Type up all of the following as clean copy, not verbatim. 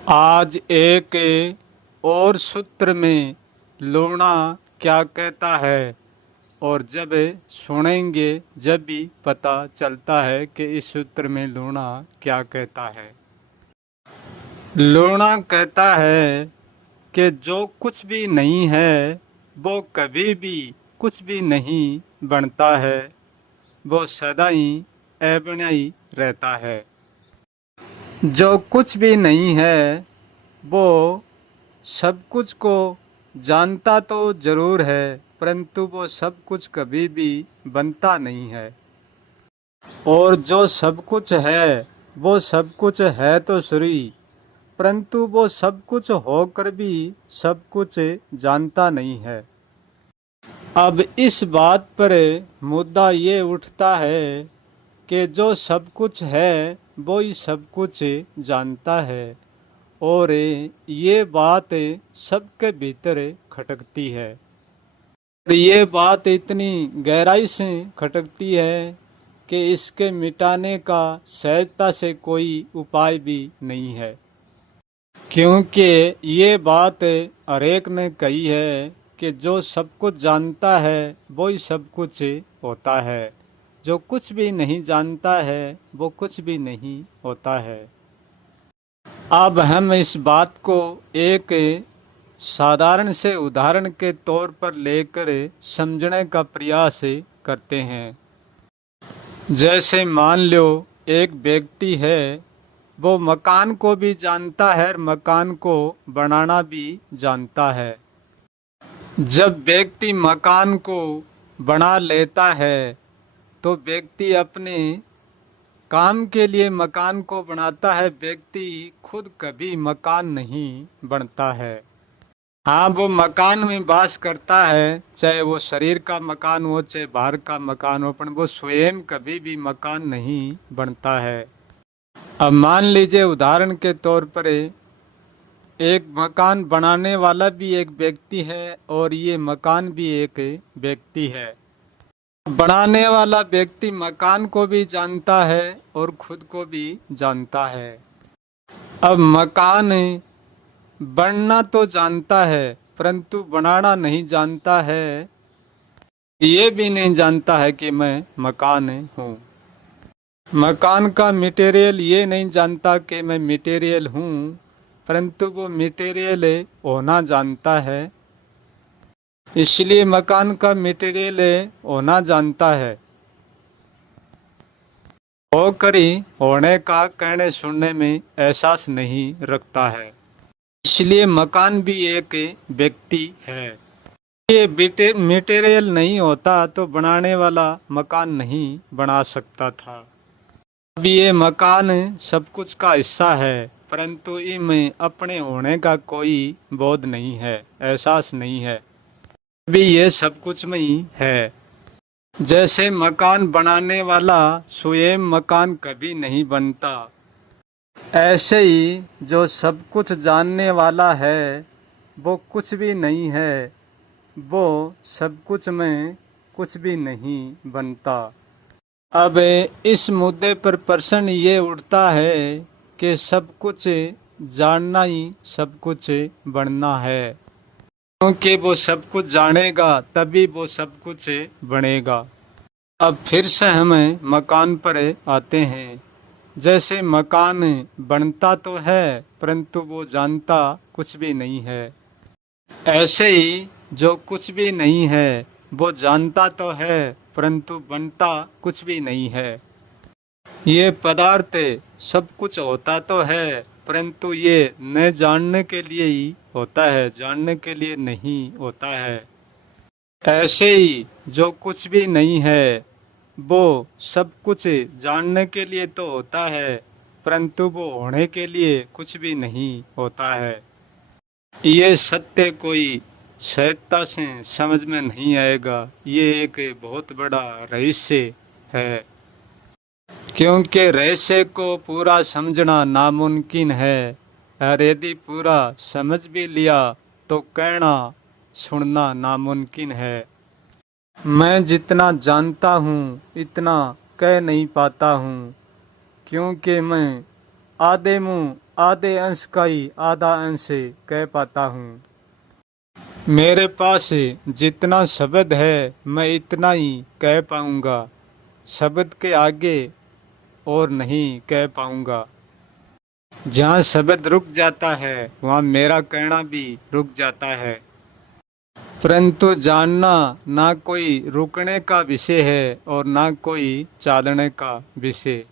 आज एक और सूत्र में लूणा क्या कहता है, और जब सुनेंगे जब भी पता चलता है कि इस सूत्र में लूणा क्या कहता है। लूणा कहता है कि जो कुछ भी नहीं है वो कभी भी कुछ भी नहीं बनता है, वो सदा ही अबुझा ही रहता है। जो कुछ भी नहीं है वो सब कुछ को जानता तो जरूर है, परंतु वो सब कुछ कभी भी बनता नहीं है। और जो सब कुछ है वो सब कुछ है तो सही, परंतु वो सब कुछ होकर भी सब कुछ जानता नहीं है। अब इस बात पर मुद्दा ये उठता है कि जो सब कुछ है वो ही सब कुछ जानता है, और ये बात सबके भीतर खटकती है। ये बात इतनी गहराई से खटकती है कि इसके मिटाने का सहजता से कोई उपाय भी नहीं है। क्योंकि ये बात हरेक ने कही है कि जो सब कुछ जानता है वो ही सब कुछ होता है, जो कुछ भी नहीं जानता है वो कुछ भी नहीं होता है। अब हम इस बात को एक साधारण से उदाहरण के तौर पर लेकर समझने का प्रयास करते हैं। जैसे मान लो एक व्यक्ति है, वो मकान को भी जानता है और मकान को बनाना भी जानता है। जब व्यक्ति मकान को बना लेता है तो व्यक्ति अपने काम के लिए मकान को बनाता है, व्यक्ति खुद कभी मकान नहीं बनता है। हाँ, वो मकान में वास करता है, चाहे वो शरीर का मकान हो चाहे बाहर का मकान हो, पर वो स्वयं कभी भी मकान नहीं बनता है। अब मान लीजिए उदाहरण के तौर पर एक मकान बनाने वाला भी एक व्यक्ति है और ये मकान भी एक व्यक्ति है। बनाने वाला व्यक्ति मकान को भी जानता है और खुद को भी जानता है। अब मकान बनना तो जानता है परंतु बनाना नहीं जानता है। ये भी नहीं जानता है कि मैं मकान हूँ। मकान का मटेरियल ये नहीं जानता कि मैं मटेरियल हूँ, परंतु वो मटेरियल होना जानता है। इसलिए मकान का मटेरियल होना जानता है। होकर ही होने का कहने सुनने में एहसास नहीं रखता है। इसलिए मकान भी एक व्यक्ति है। ये मटेरियल नहीं होता तो बनाने वाला मकान नहीं बना सकता था। अब ये मकान सब कुछ का हिस्सा है, परंतु इनमें अपने होने का कोई बोध नहीं है, एहसास नहीं है। अभी ये सब कुछ में ही है। जैसे मकान बनाने वाला स्वयं मकान कभी नहीं बनता, ऐसे ही जो सब कुछ जानने वाला है वो कुछ भी नहीं है, वो सब कुछ में कुछ भी नहीं बनता। अब इस मुद्दे पर प्रश्न ये उठता है कि सब कुछ जानना ही सब कुछ बनना है, क्योंकि वो सब कुछ जानेगा तभी वो सब कुछ बनेगा। अब फिर से हमें मकान पर आते हैं। जैसे मकान बनता तो है परंतु वो जानता कुछ भी नहीं है, ऐसे ही जो कुछ भी नहीं है वो जानता तो है परंतु बनता कुछ भी नहीं है। ये पदार्थ सब कुछ होता तो है परंतु ये न जानने के लिए ही होता है, जानने के लिए नहीं होता है। ऐसे ही जो कुछ भी नहीं है वो सब कुछ जानने के लिए तो होता है, परंतु वो होने के लिए कुछ भी नहीं होता है। ये सत्य कोई सहजता से समझ में नहीं आएगा। ये एक बहुत बड़ा रहस्य है, क्योंकि रहस्य को पूरा समझना नामुमकिन है, और यदि पूरा समझ भी लिया तो कहना सुनना नामुमकिन है। मैं जितना जानता हूँ इतना कह नहीं पाता हूँ, क्योंकि मैं आधे मुँह आधे अंश का ही आधा अंश कह पाता हूँ। मेरे पास जितना शब्द है मैं इतना ही कह पाऊँगा, शब्द के आगे और नहीं कह पाऊँगा। जहाँ शब्द रुक जाता है वहाँ मेरा कहना भी रुक जाता है। परंतु जानना ना कोई रुकने का विषय है और ना कोई चालने का विषय।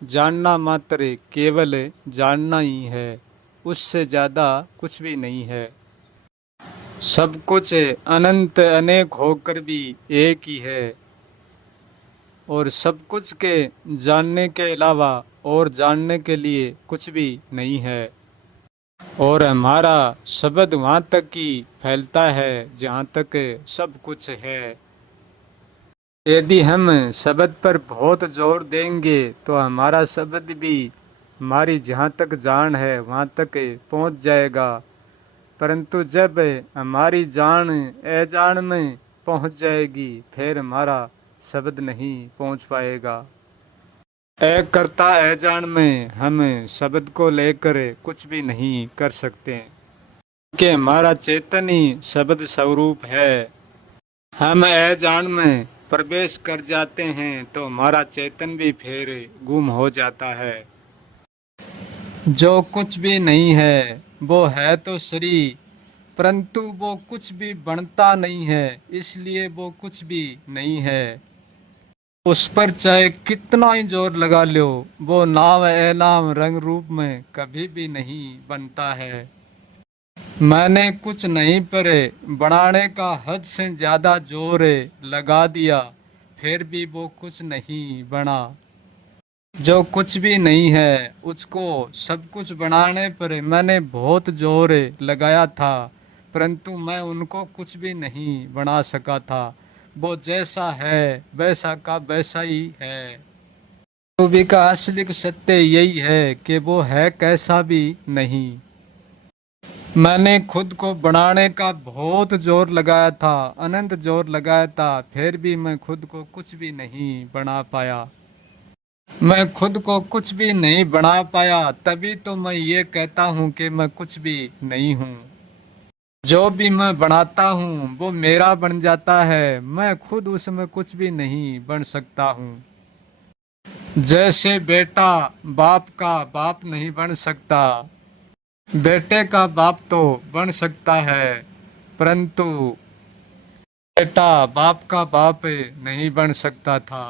जानना मात्र केवल जानना ही है, उससे ज़्यादा कुछ भी नहीं है। सब कुछ अनंत अनेक होकर भी एक ही है और सब कुछ के जानने के अलावा और जानने के लिए कुछ भी नहीं है। और हमारा शब्द वहाँ तक ही फैलता है जहाँ तक सब कुछ है। यदि हम शब्द पर बहुत जोर देंगे तो हमारा शब्द भी हमारी जहाँ तक जान है वहाँ तक पहुँच जाएगा। परंतु जब हमारी जान अजान में पहुँच जाएगी फिर हमारा शब्द नहीं पहुँच पाएगा। करता अजान में हम शब्द को लेकर कुछ भी नहीं कर सकते कि हमारा चेतन ही शब्द स्वरूप है। हम अजान में प्रवेश कर जाते हैं तो हमारा चेतन भी फिर गुम हो जाता है। जो कुछ भी नहीं है वो है तो श्री, परंतु वो कुछ भी बनता नहीं है, इसलिए वो कुछ भी नहीं है। उस पर चाहे कितना ही जोर लगा लो वो नाम एलाम रंग रूप में कभी भी नहीं बनता है। मैंने कुछ नहीं पर बनाने का हद से ज्यादा जोर लगा दिया फिर भी वो कुछ नहीं बना। जो कुछ भी नहीं है उसको सब कुछ बनाने पर मैंने बहुत जोर लगाया था, परंतु मैं उनको कुछ भी नहीं बना सका था। वो जैसा है वैसा का वैसा ही है। खूबी का असली सत्य यही है कि वो है कैसा भी नहीं। मैंने खुद को बनाने का बहुत जोर लगाया था, अनंत जोर लगाया था, फिर भी मैं खुद को कुछ भी नहीं बना पाया। मैं खुद को कुछ भी नहीं बना पाया, तभी तो मैं ये कहता हूँ कि मैं कुछ भी नहीं हूँ। जो भी मैं बनाता हूँ वो मेरा बन जाता है, मैं खुद उसमें कुछ भी नहीं बन सकता हूँ। जैसे बेटा बाप का बाप नहीं बन सकता, बेटे का बाप तो बन सकता है, परंतु बेटा बाप का बाप नहीं बन सकता था।